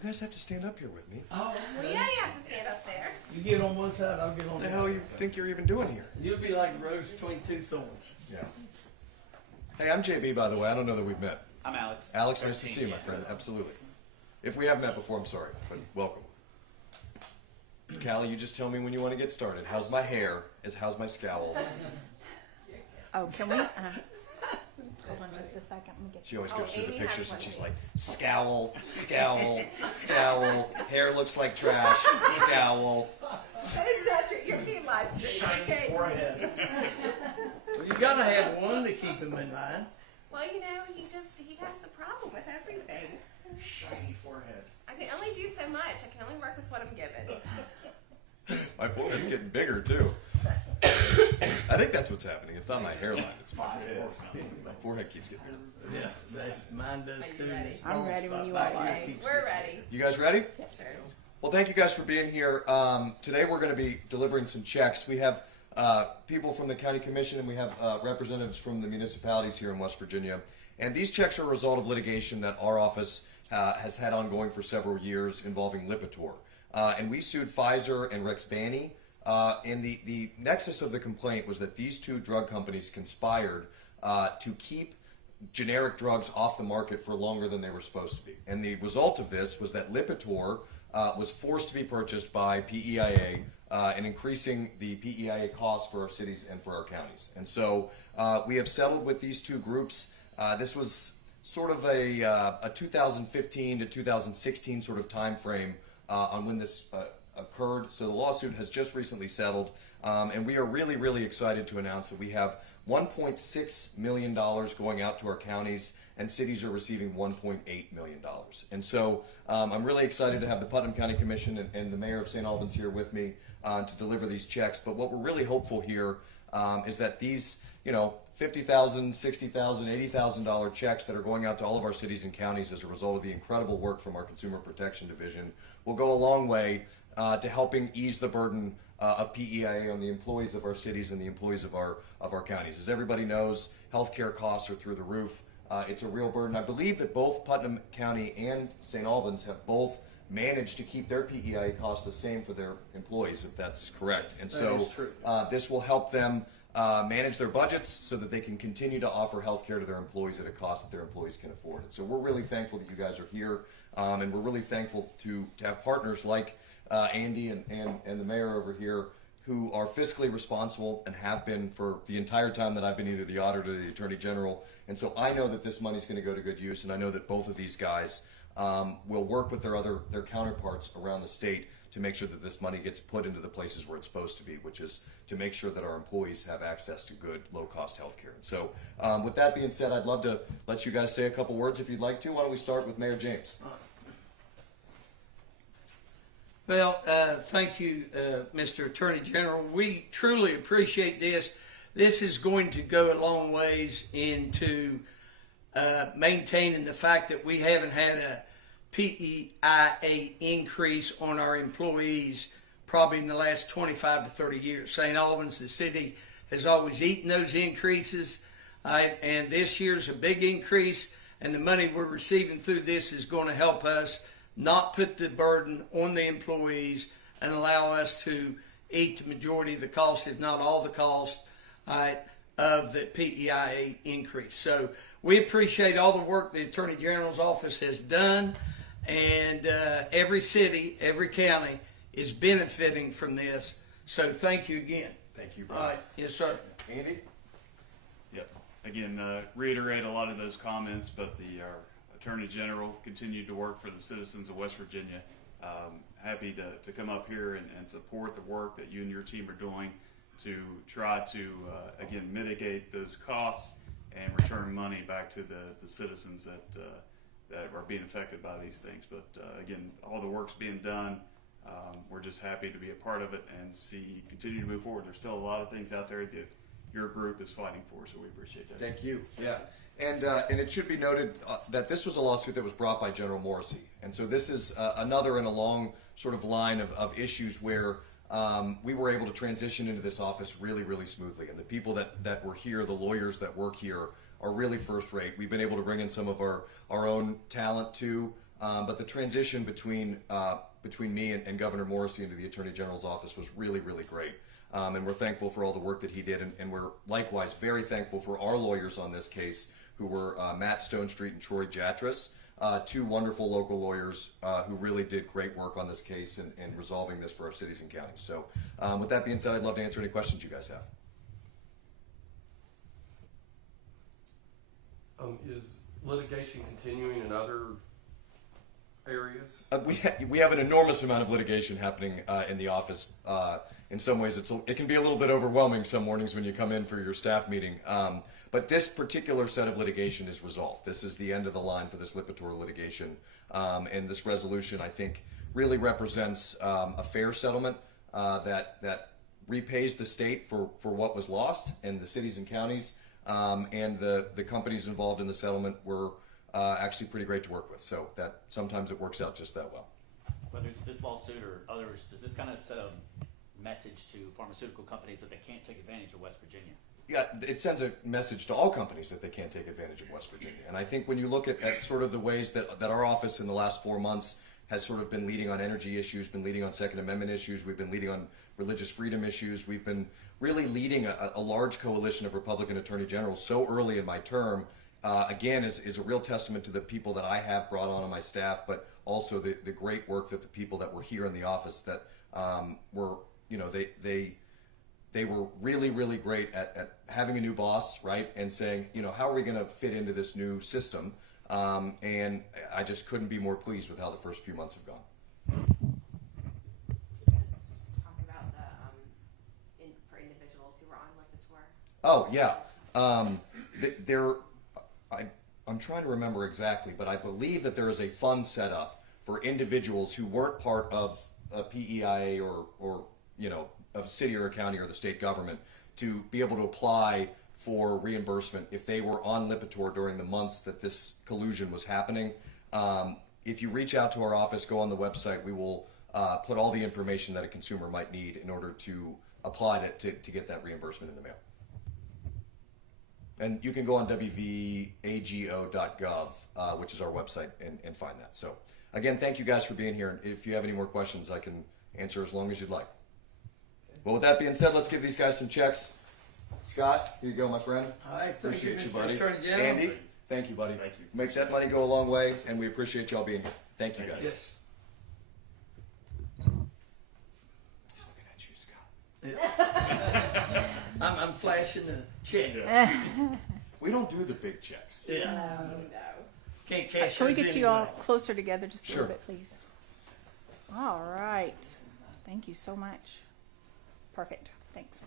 You guys have to stand up here with me. Oh, Well, yeah, you have to stand up there. you get on one side, I'll get on What the the hell other. you think you're even doing here? You'll be like a rose between two thorns. Yeah. Hey, I'm JB, by the way. I don't know that we've met. I'm Alex. Alex, nice to 13, see you, my yeah. friend. Absolutely. If we have met before, I'm sorry, but welcome. Callie, you just tell me when you want to get started. How's my hair? How's my scowl? Oh, can we? Hold on just a second. Let me get She always goes through the Amy has pictures and one she's too. like, scowl, scowl, scowl, hair looks like trash, scowl. That's your key live stream. Shiny Okay. forehead. Well, you gotta have one to keep him in line. Well, you know, he has a problem with everything. Shiny forehead. I can only do so much. I can only work with what I'm given. My forehead's getting bigger too. I think that's what's happening. It's not my hairline, it's my head. My forehead keeps getting bigger. Yeah, mine does Are you too. ready? This I'm bald ready when spot you back all here are. keeps We're ready. You guys ready? Yes. Well, thank you guys for being here. Today we're going to be delivering some checks. We have people from the county commission and we have representatives from the municipalities here in West Virginia. And these checks are a result of litigation that our office has had ongoing for several years involving Lipitor. And we sued Pfizer and Rexbany. And the nexus of the complaint was that these two drug companies conspired to keep generic drugs off the market for longer than they were supposed to be. And the result of this was that Lipitor was forced to be purchased by PEIA and increasing the PEIA costs for our cities and for our counties. And so we have settled with these two groups. This was sort of a 2015 to 2016 sort of time frame on when this occurred. So the lawsuit has just recently settled, and we are really, really excited to announce that we have $1.6 million going out to our counties, and cities are receiving $1.8 million. And so I'm really excited to have the Putnam County Commission and the Mayor of St. Albans here with me to deliver these checks. But what we're really hopeful here is that these, $50,000, $60,000, $80,000 checks that are going out to all of our cities and counties as a result of the incredible work from our Consumer Protection Division will go a long way to helping ease the burden of PEIA on the employees of our cities and the employees of our counties. As everybody knows, healthcare costs are through the roof. It's a real burden. I believe that both Putnam County and St. Albans have both managed to keep their PEIA costs the same for their employees, if that's correct. And That so is true. this will help them manage their budgets so that they can continue to offer health care to their employees at a cost that their employees can afford. And so we're really thankful that you guys are here, and we're really thankful to have partners like Andy and the mayor over here who are fiscally responsible and have been for the entire time that I've been either the auditor or the attorney general. And so I know that this money's going to go to good use, and I know that both of these guys will work with their counterparts around the state to make sure that this money gets put into the places where it's supposed to be, which is to make sure that our employees have access to good, low-cost health care. So with that being said, I'd love to let you guys say a couple words if you'd like to. Why don't we start with Mayor James? Well, thank you, Mr. Attorney General. We truly appreciate this. This is going to go a long ways into maintaining the fact that we haven't had a PEIA increase on our employees probably in the last 25 to 30 years. St. Albans, the city, has always eaten those increases, and this year's a big increase, and the money we're receiving through this is going to help us not put the burden on the employees and allow us to eat the majority of the cost, if not all the cost, of the PEIA increase. So we appreciate all the work the Attorney General's office has done, and every city, every county is benefiting from this. So thank you again. Thank you, All Brian. right, yes, sir. Andy? Yep. Again, reiterate a lot of those comments, but our Attorney General continued to work for the citizens of West Virginia. Happy to come up here and support the work that you and your team are doing to try to, again, mitigate those costs and return money back to the citizens that are being affected by these things. But again, all the work's being done. We're just happy to be a part of it and continue to move forward. There's still a lot of things out there that your group is fighting for, so we appreciate that. Thank you. Yeah. And it should be noted that this was a lawsuit that was brought by General Morrissey. And so this is another in a long sort of line of issues where we were able to transition into this office really, really smoothly. And the people that were here, the lawyers that work here, are really first rate. We've been able to bring in some of our own talent too. But the transition between me and Governor Morrissey into the Attorney General's office was really, really great. And we're thankful for all the work that he did, and we're likewise very thankful for our lawyers on this case, who were Matt Stonestreet and Troy Jatras, two wonderful local lawyers who really did great work on this case and resolving this for our cities and counties. So with that being said, I'd love to answer any questions you guys have. Is litigation continuing in other areas? We have an enormous amount of litigation happening in the office. In some ways, it can be a little bit overwhelming some mornings when you come in for your staff meeting. But this particular set of litigation is resolved. This is the end of the line for this Lipitor litigation. And this resolution, I think, really represents a fair settlement that repays the state for what was lost, and the cities and counties and the companies involved in the settlement were actually pretty great to work with. So that sometimes it works out just that well. Whether it's this lawsuit or others, does this kind of set a message to pharmaceutical companies that they can't take advantage of West Virginia? Yeah, it sends a message to all companies that they can't take advantage of West Virginia. And I think when you look at sort of the ways that our office in the last 4 months has sort of been leading on energy issues, been leading on Second Amendment issues, we've been leading on religious freedom issues, we've been really leading a large coalition of Republican Attorney Generals so early in my term, again, is a real testament to the people that I have brought on my staff, but also the great work that the people that were here in the office that were, they were really, really great at having a new boss, right? And saying, how are we going to fit into this new system? And I just couldn't be more pleased with how the first few months have gone. Talk about for individuals who were on Lipitor. Oh, yeah. I'm trying to remember exactly, but I believe that there is a fund set up for individuals who weren't part of a PEIA or of a city or a county or the state government to be able to apply for reimbursement if they were on Lipitor during the months that this collusion was happening. If you reach out to our office, go on the website, we will put all the information that a consumer might need in order to apply to get that reimbursement in the mail. And you can go on WVAGO.gov, which is our website, and find that. So, again, thank you guys for being here. If you have any more questions, I can answer as long as you'd like. Well, with that being said, let's give these guys some checks. Scott, here you go, my friend. All right, thank Appreciate you, Mr. buddy. Attorney General. Andy, thank you, buddy. Thank you. Make that money go a long way, and we appreciate y'all being here. Thank you, guys. Yes. He's looking at you, Scott. I'm flashing the check. We don't do the big checks. Yeah. No. Can't cash Can we those get in you all without- closer together just a Sure. little bit, please? All right. Thank you so much. Perfect. Thanks.